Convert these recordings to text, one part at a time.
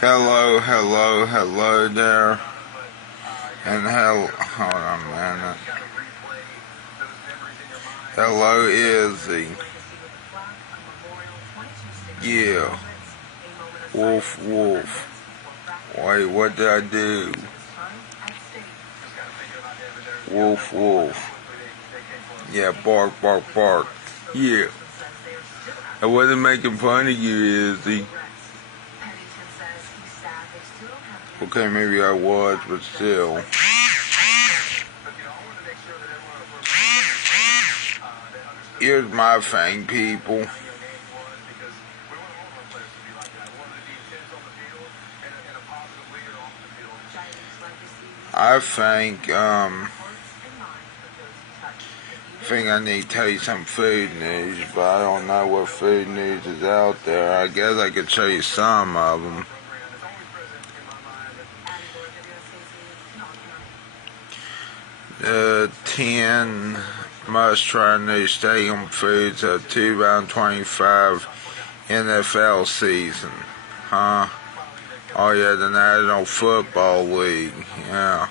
Hello, hello, hello there. And hold on a minute. Hello, Izzy. Yeah. Wolf, wolf. Wait, what did I do? Wolf, wolf. Yeah, bark, bark, bark. Yeah. I wasn't making fun of you, Izzy. Okay, maybe I was, but still. Here's my thing, people. I think I need to tell you some food news, but I don't know what food news is out there. I guess I could show you some of them. 10 must-try new stadium foods of 2025 NFL season. Huh? Oh yeah, the National Football League. Yeah.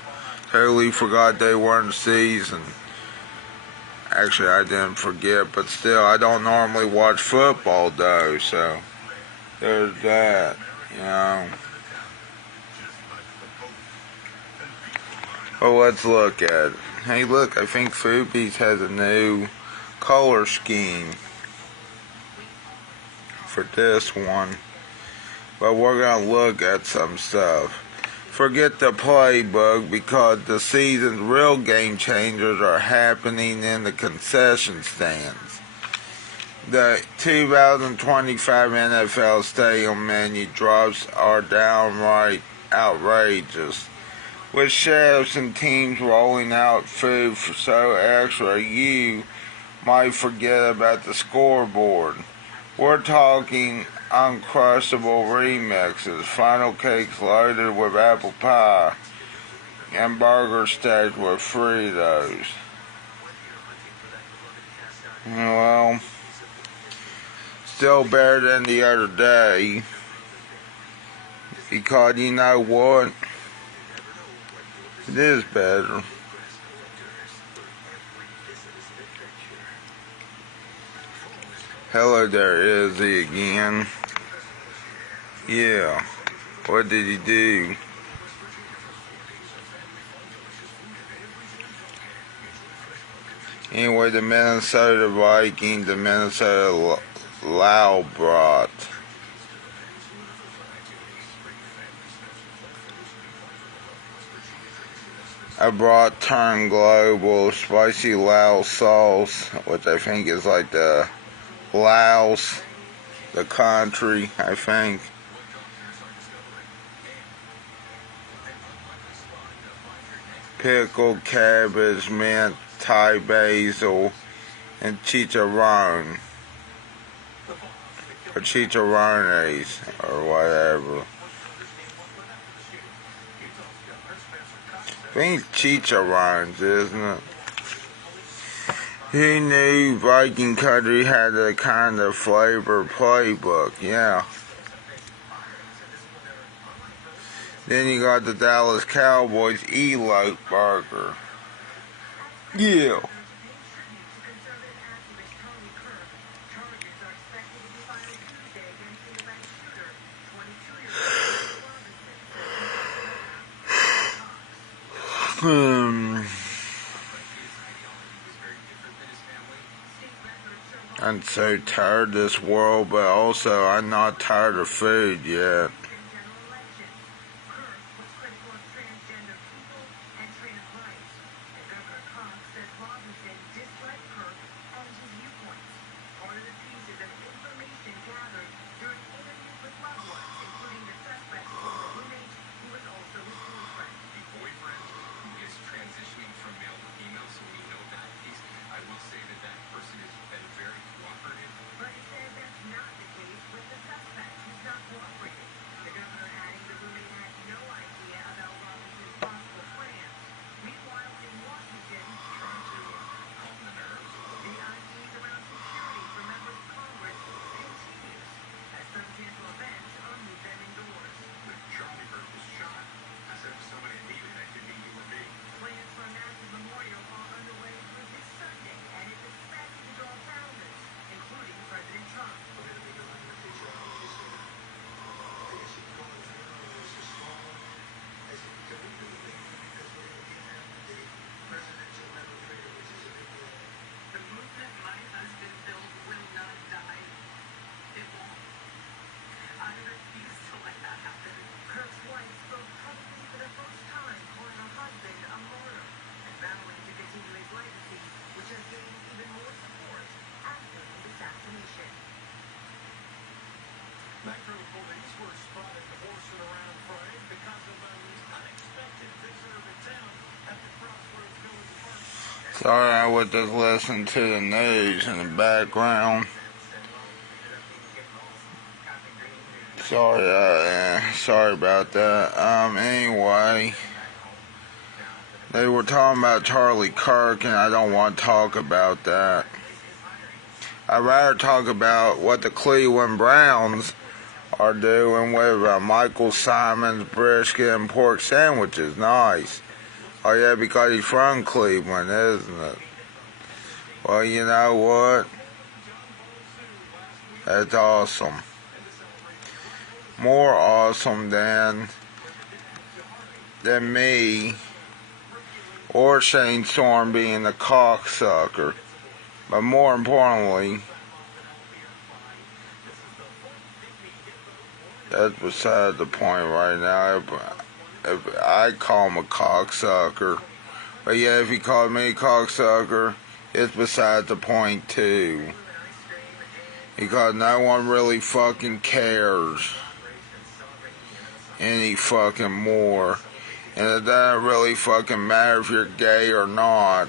Totally forgot they were in the season. Actually, I didn't forget, but still, I don't normally watch football though, so there's that, you know. Well, let's look at it. Hey, look, I think FOODBEAST has a new color scheme for this one, but we're gonna look at some stuff. Forget the playbook because the season's real game changers are happening in the concession stands. The 2025 NFL stadium menu drops are downright outrageous, with chefs and teams rolling out food so extra you might forget about the scoreboard. We're talking uncrushable remixes, funnel cakes loaded with apple pie, and burger stacks with Fritos. Well, still better than the other day, because you know what? It is better. Hello there, Izzy again. Yeah. What did he do? Anyway, the Minnesota Vikings, the Minnesota Lao brought. I brought Turn Global Spicy Lao Sauce, which I think is like the Laos, the country, I think. Pickled cabbage, mint, Thai basil, and chicharron. Or chicharrones, or whatever. I think chicharrones, isn't it? Who knew Viking country had a kind of flavor playbook? Yeah. Then you got the Dallas Cowboys Elote Burger. Yeah. I'm so tired of this world, but also I'm not tired of food yet. Sorry, I was just listening to the news in the background. Sorry about that. Anyway, they were talking about Charlie Kirk, and I don't want to talk about that. I'd rather talk about what the Cleveland Browns are doing with Michael Simon's brisket and pork sandwiches. Nice. Oh yeah, because he's from Cleveland, isn't it? Well, you know what? That's awesome. More awesome than me or Shane Storm being a cocksucker. But more importantly, that's beside the point right now. If I call him a cocksucker. But yeah, if he called me a cocksucker, it's beside the point too. Because no one really fucking cares any fucking more. And it doesn't really fucking matter if you're gay or not.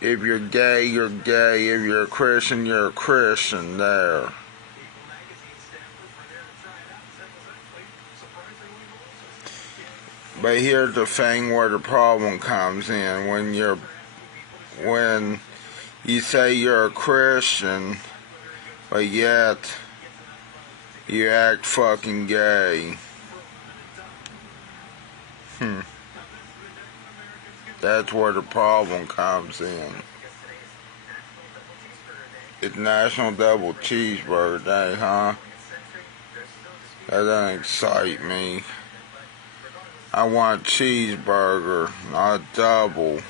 If you're gay, you're gay. If you're a Christian, you're a Christian. There. But here's the thing where the problem comes in. When you say you're a Christian, but yet you act fucking gay. That's where the problem comes in. It's National Double Cheeseburger Day, huh? That doesn't excite me. I want a cheeseburger, not a double.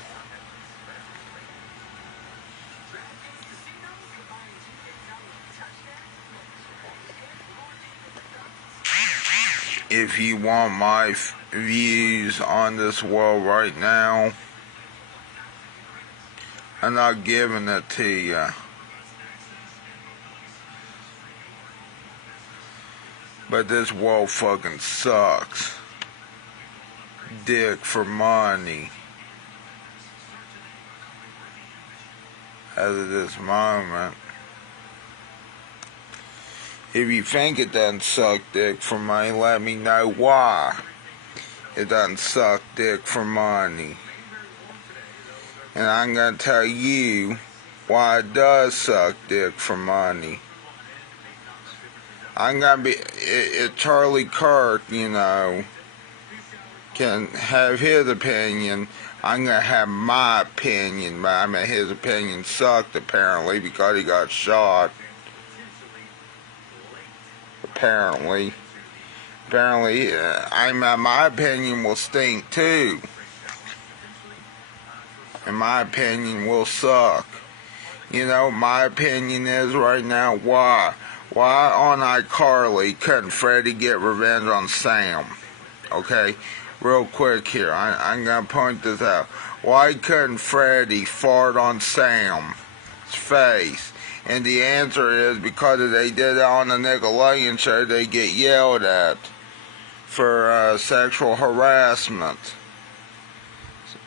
If you want my views on this world right now, I'm not giving it to you. But this world fucking sucks. Dick for money. As of this moment. If you think it doesn't suck dick for money, let me know why it doesn't suck dick for money. And I'm going to tell you why it does suck dick for money. I'm going to be, if Charlie Kirk, can have his opinion, I'm going to have my opinion. But I mean, his opinion sucked apparently because he got shot. Apparently, my opinion will stink too. And my opinion will suck. My opinion is right now, why on iCarly couldn't Freddie get revenge on Sam? Okay, real quick here, I'm going to point this out. Why couldn't Freddie fart on Sam's face? And the answer is because if they did it on the Nickelodeon show, they get yelled at for sexual harassment.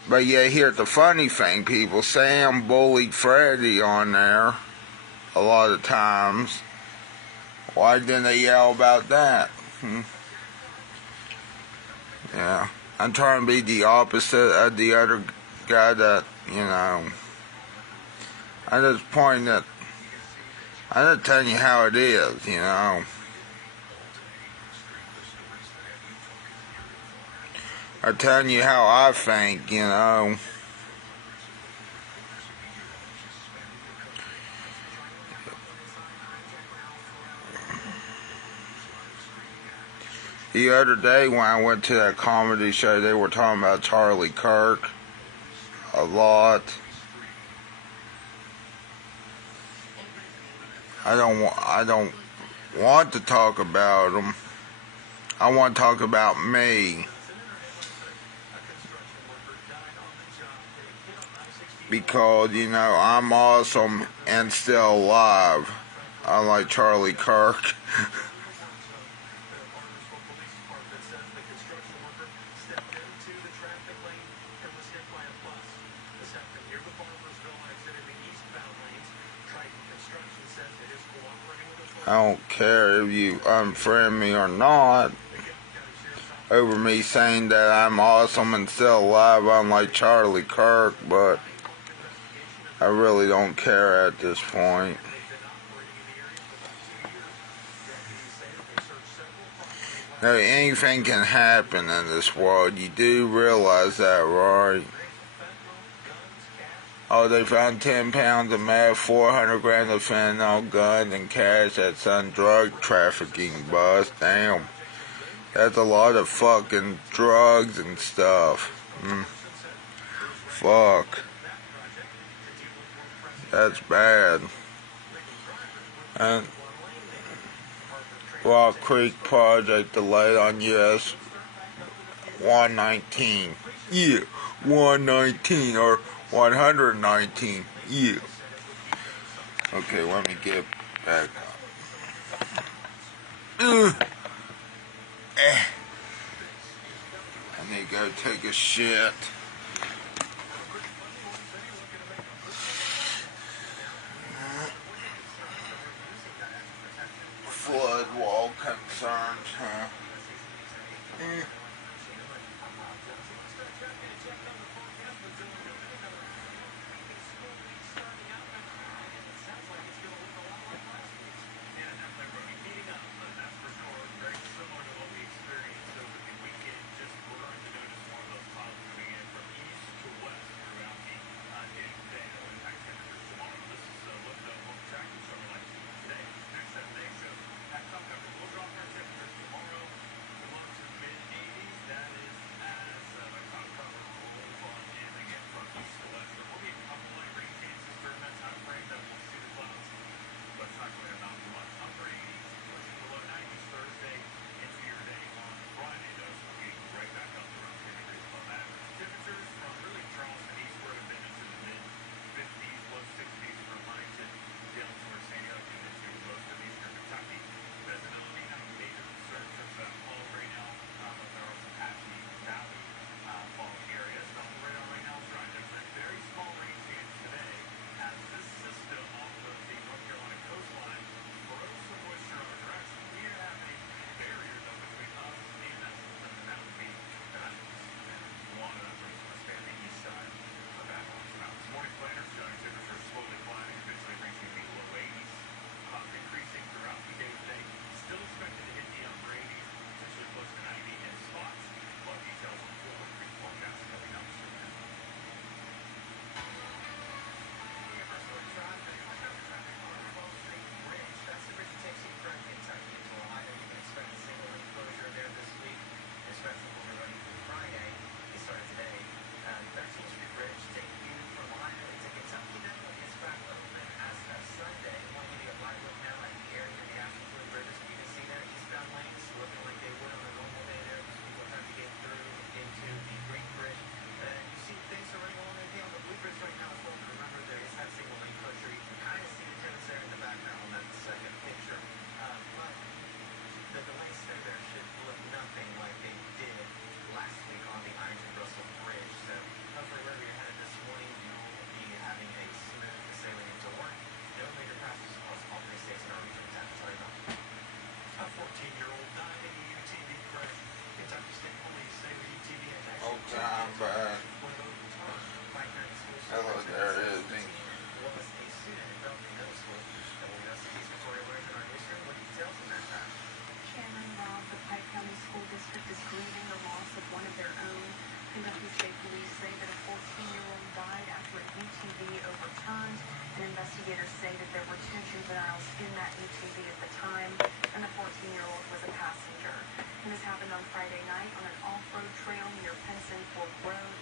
But yeah, here's the funny thing, people. Sam bullied Freddie on there a lot of times. Why didn't they yell about that? Yeah, I'm trying to be the opposite of the other guy that, I'm just pointing at, I'm just telling you how it is, I'm telling you how I think, The other day when I went to that comedy show, they were talking about Charlie Kirk a lot. I don't want to talk about him. I want to talk about me. Because, I'm awesome and still alive. Unlike Charlie Kirk. I don't care if you unfriend me or not over me saying that I'm awesome and still alive, unlike Charlie Kirk, but I really don't care at this point. Now, anything can happen in this world. You do realize that, right? Oh, they found 10 pounds of meth, 400 grams of fentanyl, guns, and cash at some drug trafficking bust. Damn. That's a lot of fucking drugs and stuff. Fuck. That's bad. And Rock Creek Project delayed on US 119. Yeah, 119 or 119. Yeah. Okay, let me get back up. I need to go take a shit. Flood wall concerns, huh? I'm back. Hello there, Izzy. The Pike County School District is grieving the loss of one of their own. Kentucky State Police say that a 14-year-old died after a UTV overturned, and investigators say that there were 2 juveniles in that UTV at the time, and the 14-year-old was a passenger. And this happened on Friday night on an off-road trail near Penson Fork Road,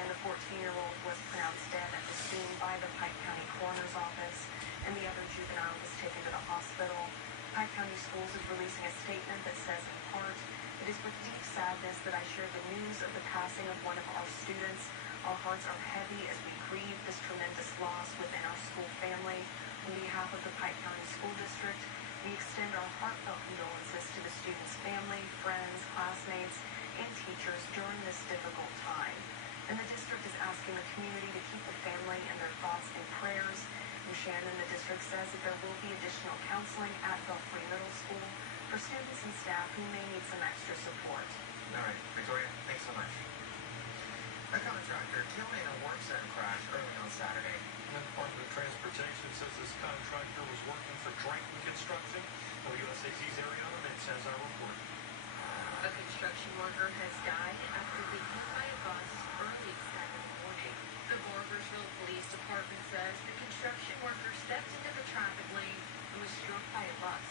and the 14-year-old was pronounced dead at the scene by the Pike County Coroner's Office, and the other juvenile was taken to the hospital. Pike County Schools is releasing a statement that says, in part, "It is with deep sadness that I share the news of the passing of one of our students. Our hearts are heavy as we grieve this tremendous loss within our school family. On behalf of the Pike County School District, we extend our heartfelt condolences to the student's family, friends, classmates, and teachers during this difficult time." And the district is asking the community to keep the family and their thoughts in prayers. And Shannon, the district says that there will be additional counseling at Belfry Middle School for students and staff who may need some extra support. All right, Victoria, thanks so much. A contractor killed in a work zone crash early on Saturday. The Department of Transportation says this contractor was working for Triton Construction. WSAZ's Ariana Mintz has our report. A construction worker has died after being hit by a bus early Saturday morning. The Barbersville Police Department says the construction worker stepped into the traffic lane and was struck by a bus.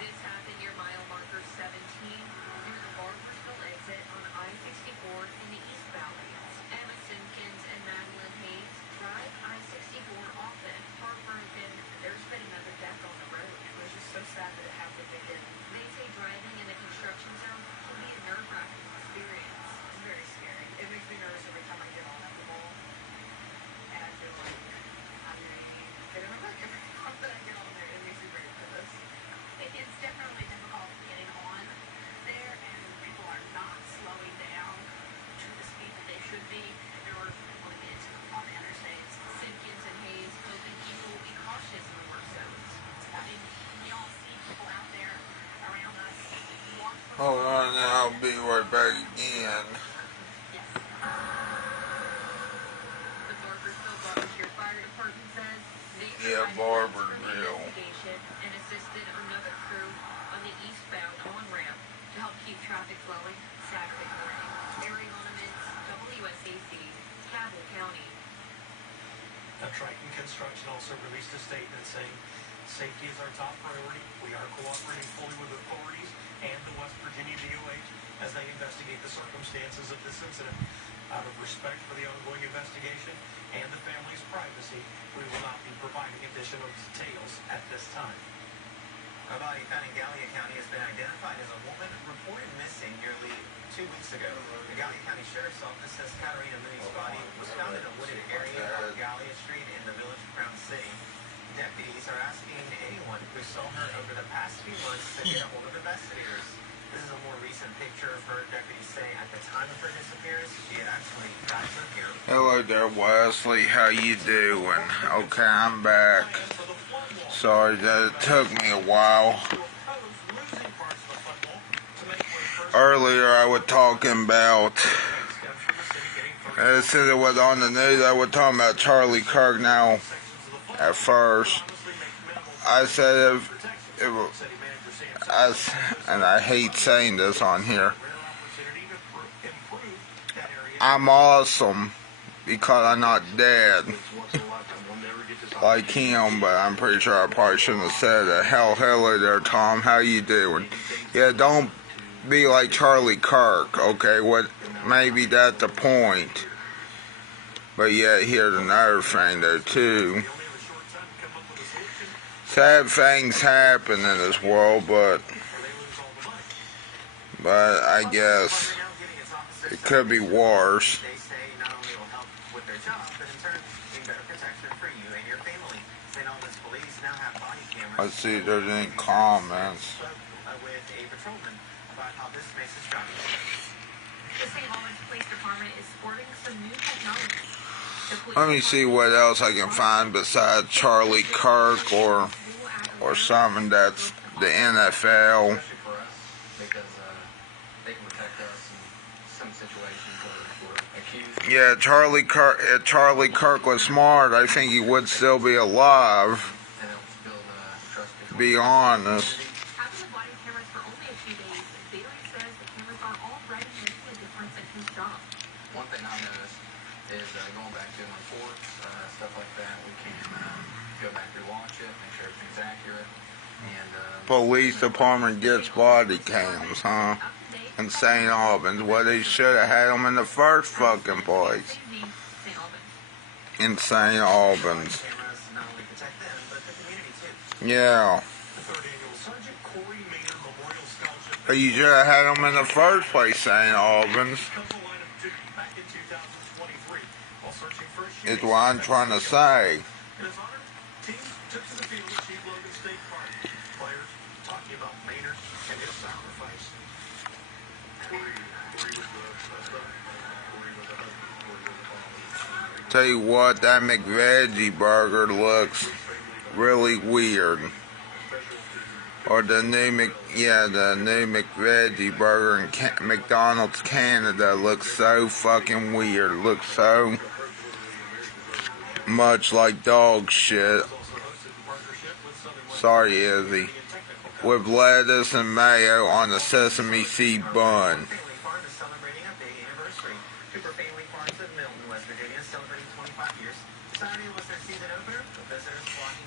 This happened near mile marker 17 near the Barbersville exit on I-64 in the East Valley. Emma Simpkins and Madeline Hayes drive I-64 often. Heartbroken, there's been another death on the road. It was just so sad that it happened again. They say driving in the construction zone can be a nerve-wracking experience. It's very scary. It makes me nervous every time I get on at the mall. And I feel like I'm going to get in a wreck every time that I get on there. It makes me very nervous. It's definitely difficult getting on there, and people are not slowing down to the speed that they should be in order for people to get on the interstates. Simpkins and Hayes hoping people will be cautious in the work zones. I mean, we all see people out there around us. Hold on, I'll be right back again. Yes. The Barbersville Volunteer Fire Department says they provided Barbersville. investigation and assisted another crew on the eastbound on-ramp to help keep traffic flowing Saturday morning. Ariana Mintz, WSAZ, Cabell County. Triton Construction also released a statement saying, safety is our top priority. We are cooperating fully with authorities and the West Virginia DOH as they investigate the circumstances of this incident. Out of respect for the ongoing investigation and the family's privacy, we will not be providing additional details at this time. A body found in Gallia County has been identified as a woman reported missing nearly 2 weeks ago. The Gallia County Sheriff's Office says Katarina Mooney's body was found in a wooded area on Gallia Street in the village of Crown City. Deputies are asking anyone who saw her over the past few months to get a hold of investigators. This is a more recent picture of her. Deputies say at the time of her disappearance, she had actually got her hair. Hello there, Wesley. How you doing? Okay, I'm back. Sorry that it took me a while. Earlier I was talking about, since it was on the news, I was talking about Charlie Kirk. Now, at first, I said and I hate saying this on here, I'm awesome because I'm not dead like him, but I'm pretty sure I probably shouldn't have said that. Hello there, Tom. How you doing? Yeah, don't be like Charlie Kirk, okay? What? Maybe that's the point. But yeah, here's another thing though too. Sad things happen in this world, but I guess it could be worse. Let's see if there's any comments. Let me see what else I can find besides Charlie Kirk or something that's the NFL. Yeah, Charlie Kirk. If Charlie Kirk was smart, I think he would still be alive. To be honest. One thing I noticed is going back to reports, stuff like that, we can go back and watch it, make sure everything's accurate. And Police department gets body cams, huh? In St. Albans. Well, they should have had them in the first fucking place. In St. Albans. Yeah. But you should have had them in the first place, St. Albans. Is what I'm trying to say. Tell you what, that McVeggie burger looks really weird. Or the new McVeggie burger in McDonald's Canada looks so fucking weird. Looks so much like dog shit. Sorry, Izzy. With lettuce and mayo on a sesame seed bun.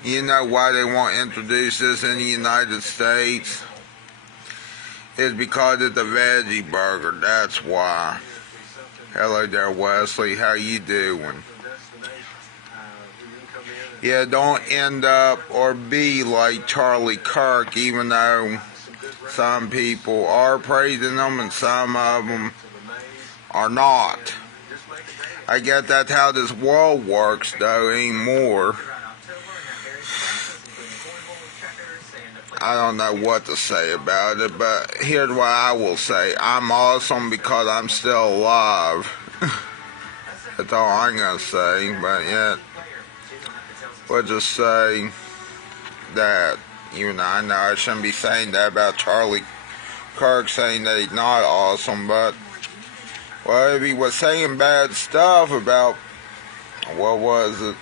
You know why they won't introduce this in the United States? It's because it's a veggie burger. That's why. Hello there, Wesley. How you doing? Yeah, don't end up or be like Charlie Kirk, even though some people are praising them and some of them are not. I guess that's how this world works, though, anymore. I don't know what to say about it, but here's what I will say. I'm awesome because I'm still alive. That's all I'm going to say, but yet, we'll just say that, even though I know I shouldn't be saying that about Charlie Kirk saying that he's not awesome, but, well, if he was saying bad stuff about, what was it,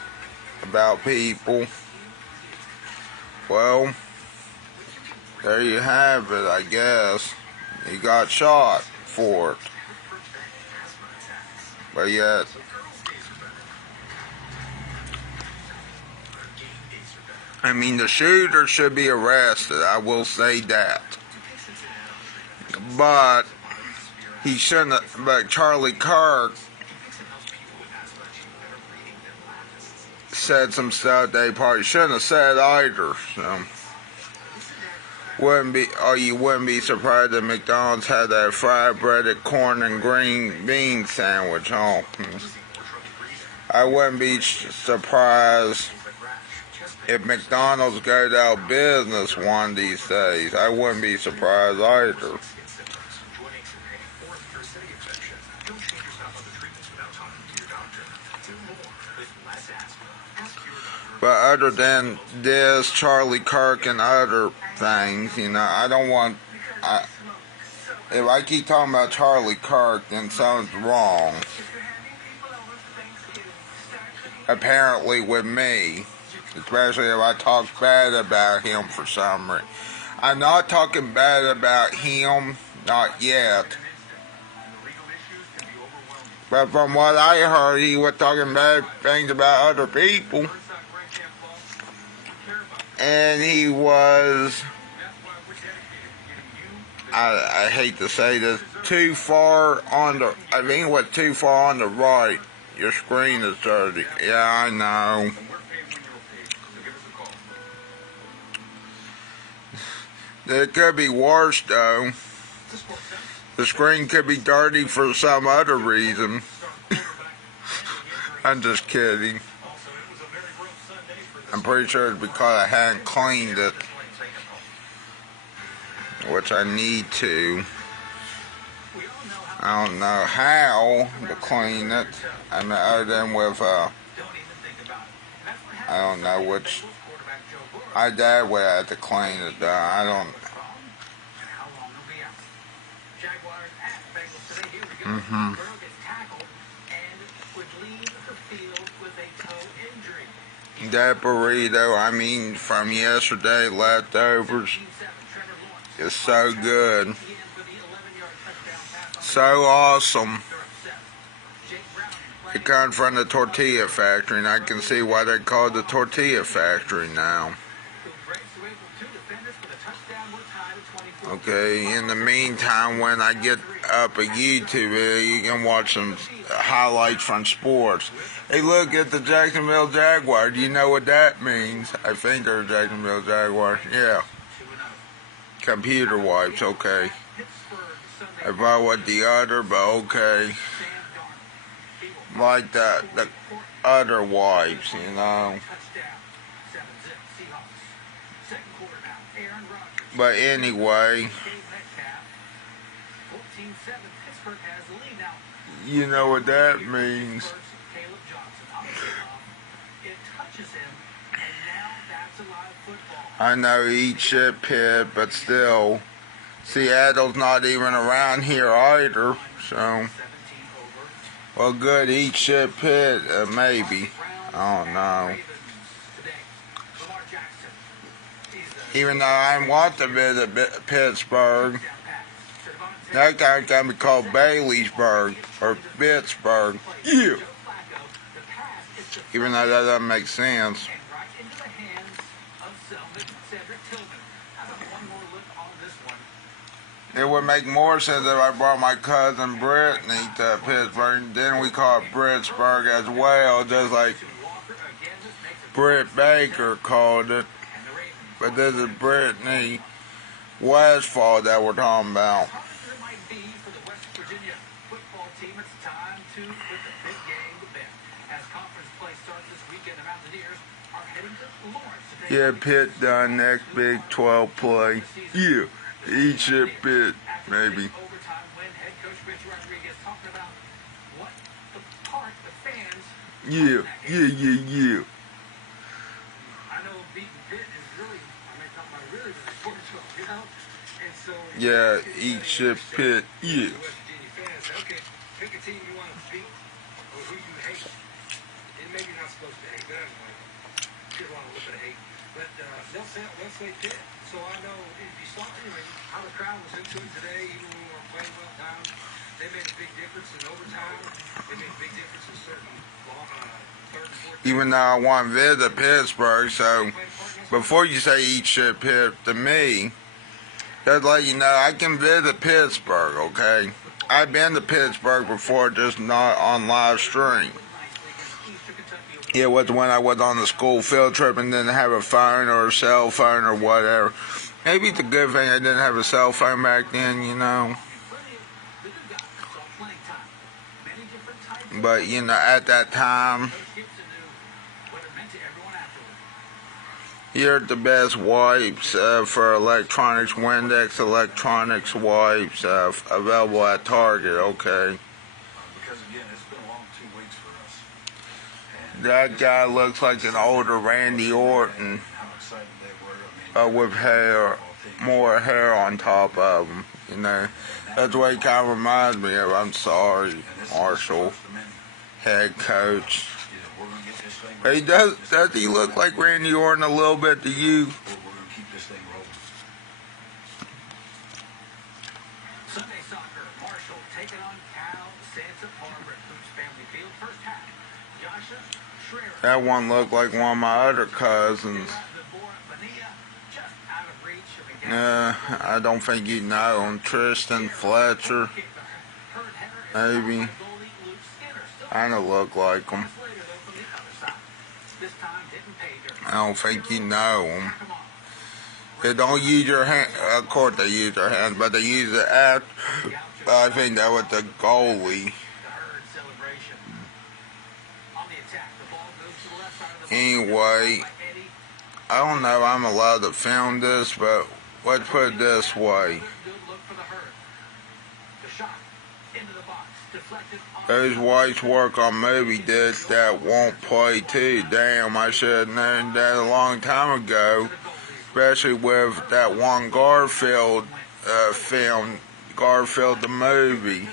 about people, well, there you have it, I guess. He got shot for it. But yet, I mean, the shooter should be arrested, I will say that. But he shouldn't have, but Charlie Kirk said some stuff they probably shouldn't have said either, so. You wouldn't be surprised that McDonald's had that fried breaded corn and green bean sandwich, huh? I wouldn't be surprised if McDonald's goes out of business one of these days. I wouldn't be surprised either. But other than this, Charlie Kirk and other things, you know, I don't want, if I keep talking about Charlie Kirk, then something's wrong. Apparently with me, especially if I talk bad about him for some reason. I'm not talking bad about him, not yet. But from what I heard, he was talking bad things about other people. And he was, I hate to say this, too far on the, I think it was too far on the right. Your screen is dirty. Yeah, I know. It could be worse, though. The screen could be dirty for some other reason. I'm just kidding. I'm pretty sure it's because I hadn't cleaned it, which I need to. I don't know how to clean it. I mean, other than with, I don't know which, my dad would have to clean it, though. I don't. That burrito, I mean, from yesterday, leftovers, is so good. So awesome. It comes from the tortilla factory, and I can see why they call it the tortilla factory now. Okay, in the meantime, when I get up a YouTube video, you can watch some highlights from sports. Hey, look at the Jacksonville Jaguars. Do you know what that means? I think they're Jacksonville Jaguars. Yeah. Computer wipes, okay. I thought what the other, but okay. Like that, the other wipes, you know. But anyway, you know what that means. I know eat shit Pitt, but still, Seattle's not even around here either. So, well, good eat shit Pitt, maybe. I don't know. Even though I want to visit Pittsburgh, that guy's gonna be called Baileysburg or Pittsburgh. Yeah. Even though that doesn't make sense. It would make more sense if I brought my cousin Brittany to Pittsburgh. Then we call it Pittsburgh as well, just like Britt Baker called it. But this is Brittany Westfall that we're talking about. Yeah, Pitt done next Big 12 play. Yeah, eat shit Pitt, maybe. Yeah. Yeah, eat shit Pitt, yeah. Okay, pick a team you want to beat or who you hate. And maybe you're not supposed to hate, but anyway, you want a little bit of hate. But they'll say Pitt. So I know if you saw anyway how the crowd was into it today, even when we were playing well down, they made a big difference in overtime. They made a big difference in certain third and fourth. Even though I want to visit Pittsburgh, so before you say eat shit Pitt, to me, just let you know, I can visit Pittsburgh, okay? I've been to Pittsburgh before, just not on live stream. It was when I was on the school field trip and didn't have a phone or a cell phone or whatever. Maybe it's a good thing I didn't have a cell phone back then, you know. But, you know, at that time, here are the best wipes for electronics, Windex electronics wipes available at Target, okay? Because again, it's been a long 2 weeks for us. That guy looks like an older Randy Orton with hair, more hair on top of him, you know? That's what he kind of reminds me of. I'm sorry, Marshall, head coach. He does he look like Randy Orton a little bit to you? Sunday soccer, Marshall taking on Cal Santa Barbara Coops Family Field. First half, Joshua Schreier. That one looked like one of my other cousins. I don't think you know him. Tristan Fletcher. Maybe. Kind of look like him. I don't think you know them. They don't use your hand. Of course they use their hands, but they use it after. I think that was the goalie. Anyway, I don't know if I'm allowed to film this, but let's put it this way. Those whites work on movie discs that won't play too. Damn, I should have known that a long time ago. Especially with that one Garfield film, Garfield the movie.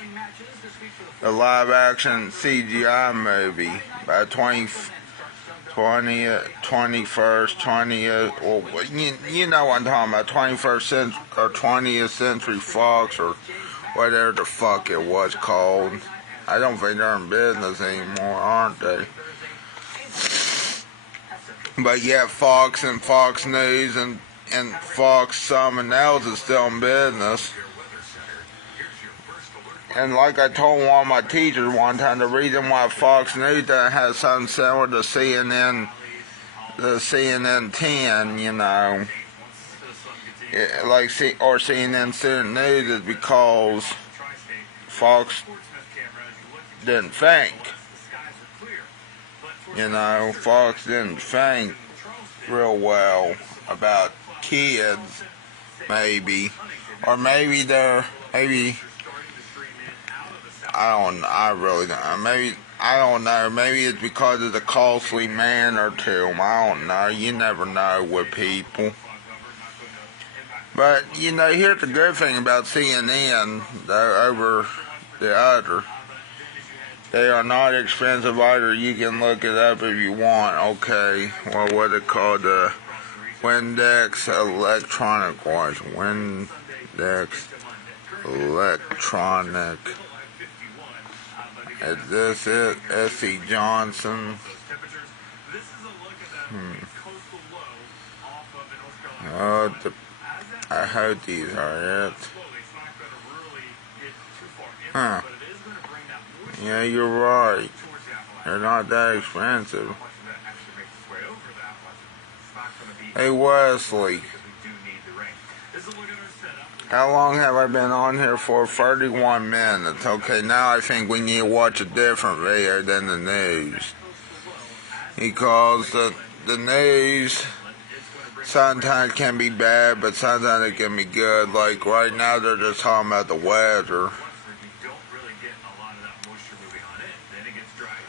The live action CGI movie by 20th, well, you know what I'm talking about, 21st century or 20th Century Fox or whatever the fuck it was called. I don't think they're in business anymore, aren't they? But yet Fox and Fox News and Fox something else is still in business. And like I told one of my teachers one time, the reason why Fox News doesn't have something similar to CNN 10, you know, or CNN Student News, is because Fox didn't think. You know, Fox didn't think real well about kids, maybe. Or maybe I really don't know. Maybe I don't know. Maybe it's because of the costly manner to them. I don't know. You never know with people. But, you know, here's the good thing about CNN over the other. They are not expensive either. You can look it up if you want. Okay. Or what it called, the Windex Electronic Watch. Windex Electronic. Is this it? S.E. Johnson. I hope these are it. Huh. Yeah, you're right. They're not that expensive. Hey, Wesley. How long have I been on here for? 31 minutes. Okay, now I think we need to watch a different video than the news. Because the news sometimes can be bad, but sometimes it can be good. Like right now they're just talking about the weather.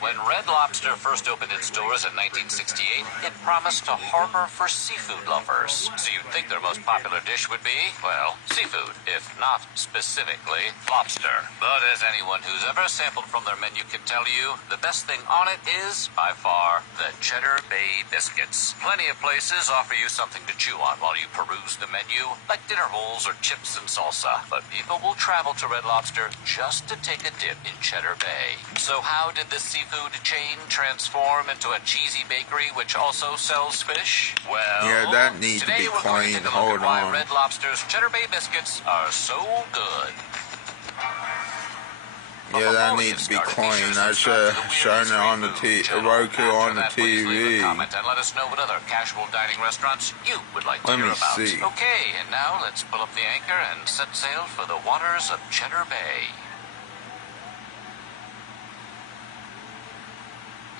When Red Lobster first opened its doors in 1968, it promised a harbor for seafood lovers. So you'd think their most popular dish would be, well, seafood, if not specifically lobster. But as anyone who's ever sampled from their menu can tell you, the best thing on it is, by far, the Cheddar Bay biscuits. Plenty of places offer you something to chew on while you peruse the menu, like dinner rolls or chips and salsa. But people will travel to Red Lobster just to take a dip in Cheddar Bay. So how did this seafood chain transform into a cheesy bakery which also sells fish? Well, yeah, that needs to be today we're going to cleaned. take a look Hold at why on. Red Lobster's Cheddar Bay biscuits are so good. Yeah, that needs to be cleaned. I should have shown it on the Roku on the TV. Comment and let us know what other casual dining restaurants you would like to Let hear me about. see. Okay, and now let's pull up the anchor and set sail for the waters of Cheddar Bay.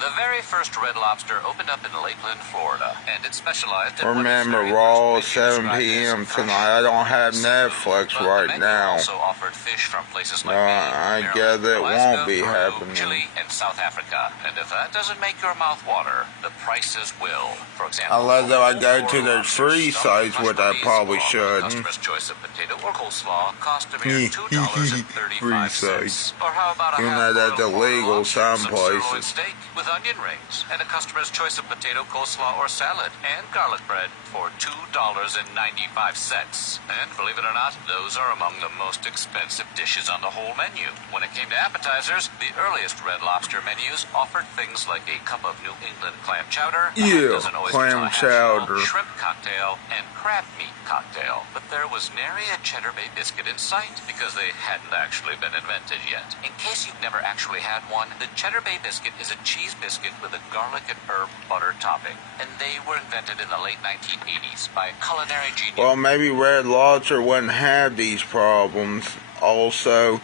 The very first Red Lobster opened up in Lakeland, Florida, and it specialized in Remember, Raw, 7 p.m. tonight. I don't have Netflix right now. Also offered fish from places like I guess it won't be happening. Chile, and South Africa. And if that doesn't make your mouth water, the prices will. For example, Unless if I go to their free sites, which I probably shouldn't. Customer's choice of potato or coleslaw cost a mere $2.35. Or how about a You know that's illegal some sirloin places. steak with onion rings, and a customer's choice of potato, coleslaw, or salad, and garlic bread for $2.95. And believe it or not, those are among the most expensive dishes on the whole menu. When it came to appetizers, the earliest Red Lobster menus offered things like a cup of New England clam chowder, Yeah, a dozen oysters clam on a hash roll, chowder. shrimp cocktail, and crab meat cocktail. But there was nary a Cheddar Bay biscuit in sight because they hadn't actually been invented yet. In case you've never actually had one, the Cheddar Bay biscuit is a cheese biscuit with a garlic and herb butter topping, and they were invented in the late 1980s by a culinary genius. Well, maybe Red Lobster wouldn't have these problems. Also,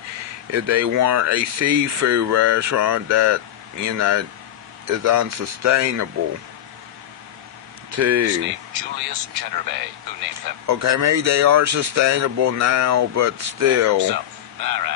if they weren't a seafood restaurant that, you know, is unsustainable, too. Named Julius Cheddar Bay, who named him. Okay, maybe they are sustainable now, but still. Himself. All right.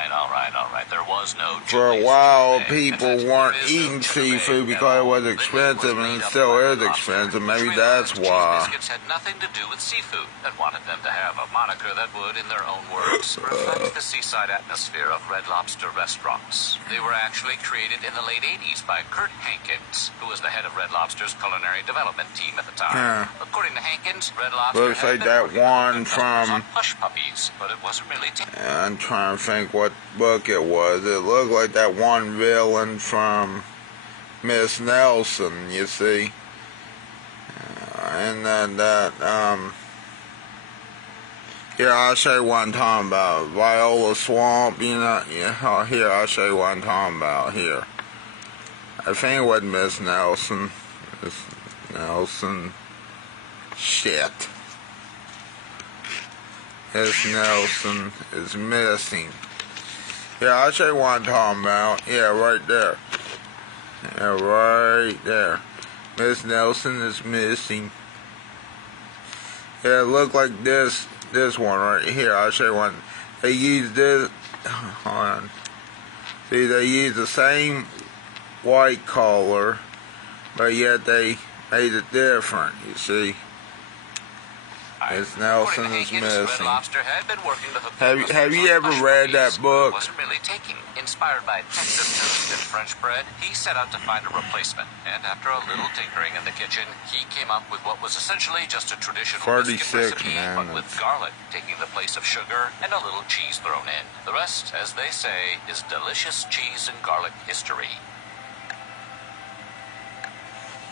There was no For a Julius while, Cheddar Bay. people In fact, weren't there is no eating Cheddar Bay seafood at because it all. was The expensive, name and was it made still up by is Red Lobster, expensive. Maybe which that's realized why. cheese biscuits had nothing to do with seafood and wanted them to have a moniker that would, in their own words, reflect the seaside atmosphere of Red Lobster restaurants. They were actually created in the late 80s by Kurt Hankins, who was the head of Red Lobster's culinary development team at the time. According to Hankins, Red Lobster Looks had like been that working with one their customers from- on Hush Puppies, but it wasn't really I'm trying to think what book it was. It looked like that one villain from Miss Nelson, you see. And then here, I'll show you what I'm talking about. Viola Swamp, you know. Yeah, here, I'll show you what I'm talking about. Here. I think it was Miss Nelson. Miss Nelson. Shit. Miss Nelson is missing. Yeah, I'll show you what I'm talking about. Yeah, right there. Yeah, right there. Miss Nelson is missing. Yeah, it looked like this one right here. I'll show you one. They use this. Hold on. See, they use the same white collar, but yet they made it different, you see. It's Nelson is missing. Have you ever read that book? Wasn't really taking. Inspired by Texas toast and French bread, he set out to find a replacement. And after a little tinkering in the kitchen, he came up with what was essentially just a traditional biscuit recipe, but with garlic taking the place of sugar and a little cheese thrown in. The rest, as they say, is delicious cheese and garlic history.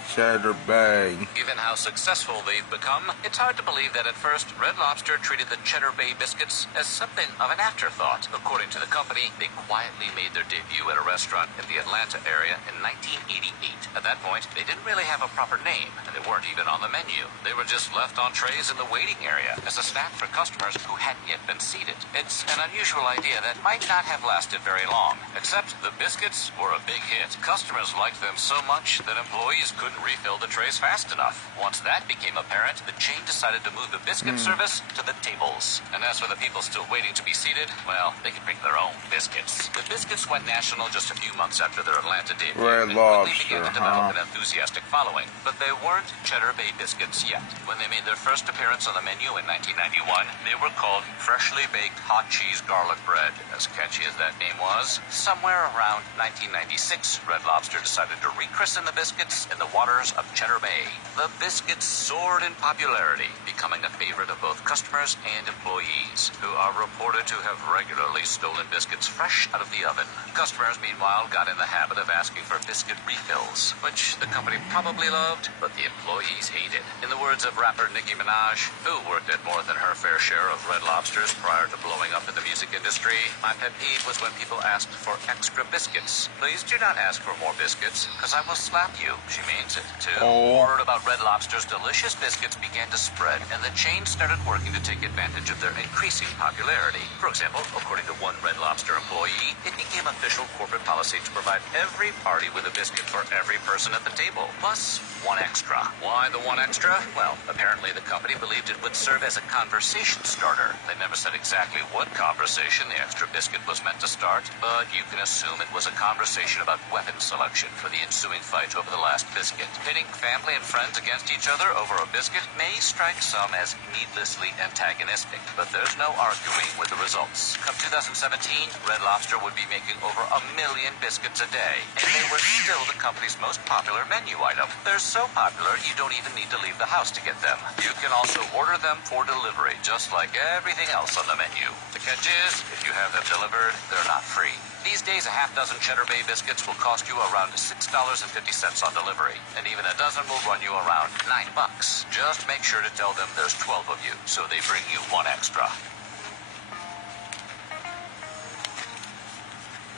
Cheddar Bay. Given how successful they've become, it's hard to believe that at first Red Lobster treated the Cheddar Bay biscuits as something of an afterthought. According to the company, they quietly made their debut at a restaurant in the Atlanta area in 1988. At that point, they didn't really have a proper name, and they weren't even on the menu. They were just left on trays in the waiting area as a snack for customers who hadn't yet been seated. It's an unusual idea that might not have lasted very long, except the biscuits were a big hit. Customers liked them so much that employees couldn't refill the trays fast enough. Once that became apparent, the chain decided to move the biscuit service to the tables. And as for the people still waiting to be seated, well, they could bring their own biscuits. The biscuits went national just a few months after their Atlanta debut, and quickly began to develop an enthusiastic following. But they weren't Cheddar Bay biscuits yet. When they made their first appearance on the menu in 1991, they were called freshly baked hot cheese garlic bread. As catchy as that name was, somewhere around 1996, Red Lobster decided to rechristen the biscuits in the waters of Cheddar Bay. The biscuits soared in popularity, becoming a favorite of both customers and employees, who are reported to have regularly stolen biscuits fresh out of the oven. Customers, meanwhile, got in the habit of asking for biscuit refills, which the company probably loved, but the employees hated. In the words of rapper Nicki Minaj, who worked at more than her fair share of Red Lobsters prior to blowing up in the music industry, "My pet peeve was when people asked for extra biscuits. Please do not ask for more biscuits, because I will slap you." She means it, too. Word about Red Lobster's delicious biscuits began to spread, and the chain started working to take advantage of their increasing popularity. For example, according to one Red Lobster employee, it became official corporate policy to provide every party with a biscuit for every person at the table, plus one extra. Why the one extra? Well, apparently the company believed it would serve as a conversation starter. They never said exactly what conversation the extra biscuit was meant to start, but you can assume it was a conversation about weapon selection for the ensuing fight over the last biscuit. Pitting family and friends against each other over a biscuit may strike some as needlessly antagonistic, but there's no arguing with the results. Come 2017, Red Lobster would be making over 1 million biscuits a day, and they were still the company's most popular menu item. They're so popular, you don't even need to leave the house to get them. You can also order them for delivery, just like everything else on the menu. The catch is, if you have them delivered, they're not free. These days, a half dozen Cheddar Bay biscuits will cost you around $6.50 on delivery, and even a dozen will run you around $9. Just make sure to tell them there's 12 of you, so they bring you one extra.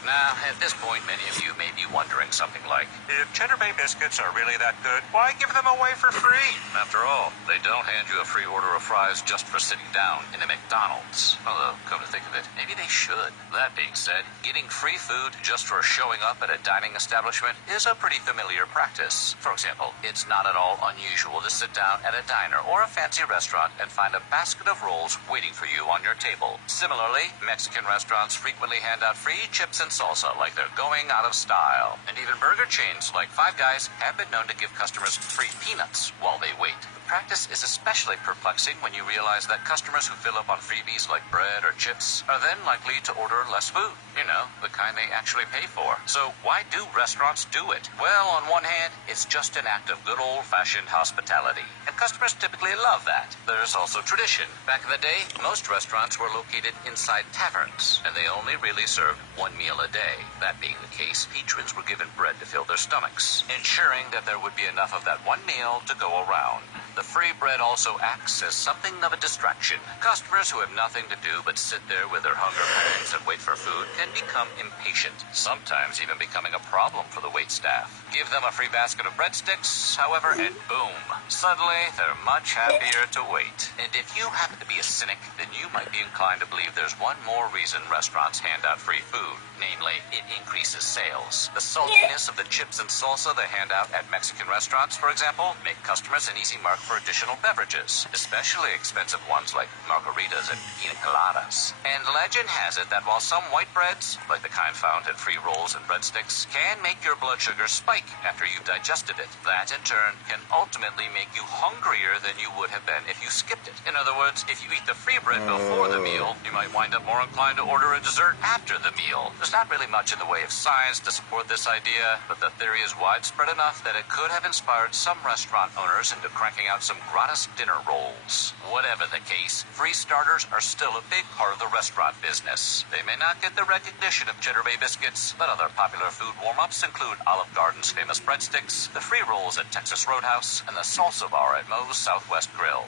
Now, at this point, many of you may be wondering something like, if Cheddar Bay biscuits are really that good, why give them away for free? After all, they don't hand you a free order of fries just for sitting down in a McDonald's. Although, come to think of it, maybe they should. That being said, getting free food just for showing up at a dining establishment is a pretty familiar practice. For example, it's not at all unusual to sit down at a diner or a fancy restaurant and find a basket of rolls waiting for you on your table. Similarly, Mexican restaurants frequently hand out free chips and salsa like they're going out of style. And even burger chains like Five Guys have been known to give customers free peanuts while they wait. The practice is especially perplexing when you realize that customers who fill up on freebies like bread or chips are then likely to order less food. You know, the kind they actually pay for. So why do restaurants do it? Well, on one hand, it's just an act of good old-fashioned hospitality, and customers typically love that. There's also tradition. Back in the day, most restaurants were located inside taverns, and they only really served one meal a day. That being the case, patrons were given bread to fill their stomachs, ensuring that there would be enough of that one meal to go around. The free bread also acts as something of a distraction. Customers who have nothing to do but sit there with their hunger pangs and wait for food can become impatient, sometimes even becoming a problem for the waitstaff. Give them a free basket of breadsticks, however, and boom, suddenly they're much happier to wait. And if you happen to be a cynic, then you might be inclined to believe there's one more reason restaurants hand out free food. Namely, it increases sales. The saltiness of the chips and salsa they hand out at Mexican restaurants, for example, make customers an easy mark for for additional beverages, especially expensive ones like margaritas and pina coladas. And legend has it that while some white breads, like the kind found in free rolls and breadsticks, can make your blood sugar spike after you've digested it, that in turn can ultimately make you hungrier than you would have been if you skipped it. In other words, if you eat the free bread before the meal, you might wind up more inclined to order a dessert after the meal. There's not really much in the way of science to support this idea, but the theory is widespread enough that it could have inspired some restaurant owners into cranking out some gratis dinner rolls. Whatever the case, free starters are still a big part of the restaurant business. They may not get the recognition of Cheddar Bay biscuits, but other popular food warm-ups include Olive Garden's famous breadsticks, the free rolls at Texas Roadhouse, and the salsa bar at Moe's Southwest Grill.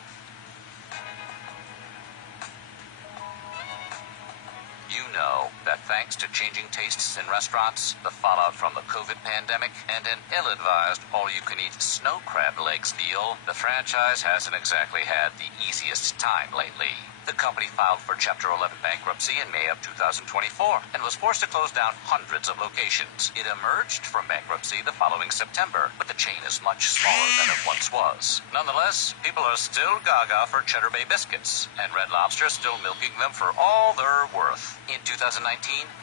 You know that thanks to changing tastes in restaurants, the fallout from the COVID pandemic, and an ill-advised all-you-can-eat snow crab legs deal, the franchise hasn't exactly had the easiest time lately. The company filed for Chapter 11 bankruptcy in May of 2024 and was forced to close down hundreds of locations. It emerged from bankruptcy the following September, but the chain is much smaller than it once was. Nonetheless, people are still gaga for Cheddar Bay biscuits, and Red Lobster is still milking them for all they're worth. In 2019,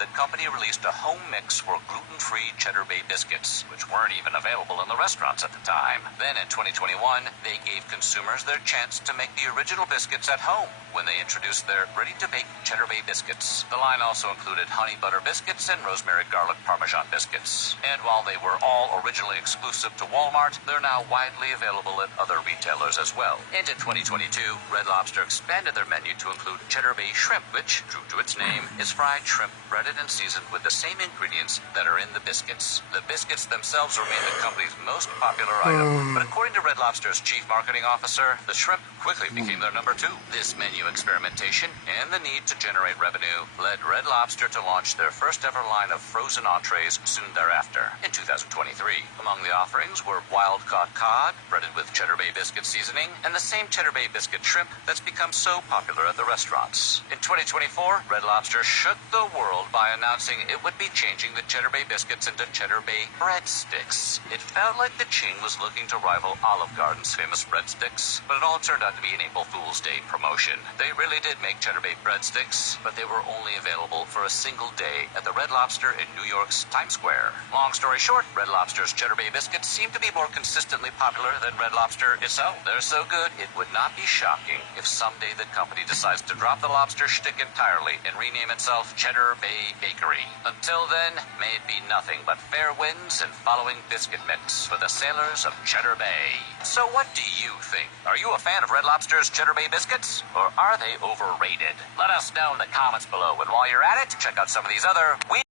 the company released a home mix for gluten-free Cheddar Bay biscuits, which weren't even available in the restaurants at the time. Then in 2021, they gave consumers their chance to make the original biscuits at home when they introduced their ready-to-bake Cheddar Bay biscuits. The line also included honey butter biscuits and rosemary garlic parmesan biscuits. And while they were all originally exclusive to Walmart, they're now widely available at other retailers as well. And in 2022, Red Lobster expanded their menu to include Cheddar Bay shrimp, which, true to its name, is fried shrimp breaded and seasoned with the same ingredients that are in the biscuits. The biscuits themselves remain the company's most popular item, but according to Red Lobster's chief marketing officer, the shrimp quickly became their number 2. This menu experimentation and the need to generate revenue led Red Lobster to launch their first ever line of frozen entrees soon thereafter, in 2023. Among the offerings were wild-caught cod, breaded with Cheddar Bay biscuit seasoning, and the same Cheddar Bay biscuit shrimp that's become so popular at the restaurants. In 2024, Red Lobster shook the world by announcing it would be changing the Cheddar Bay biscuits into Cheddar Bay breadsticks. It felt like the chain was looking to rival Olive Garden's famous breadsticks, but it all turned out to be an April Fool's Day promotion. They really did make Cheddar Bay breadsticks, but they were only available for a single day at the Red Lobster in New York's Times Square. Long story short, Red Lobster's Cheddar Bay biscuits seem to be more consistently popular than Red Lobster itself. They're so good, it would not be shocking if someday the company decides to drop the lobster shtick entirely and rename itself Cheddar Bay Bakery. Until then, may it be nothing but fair winds and following biscuit mix for the sailors of Cheddar Bay. So what do you think? Are you a fan of Red Lobster's Cheddar Bay biscuits, or are they overrated? Let us know in the comments below, and while you're at it, check out some of these other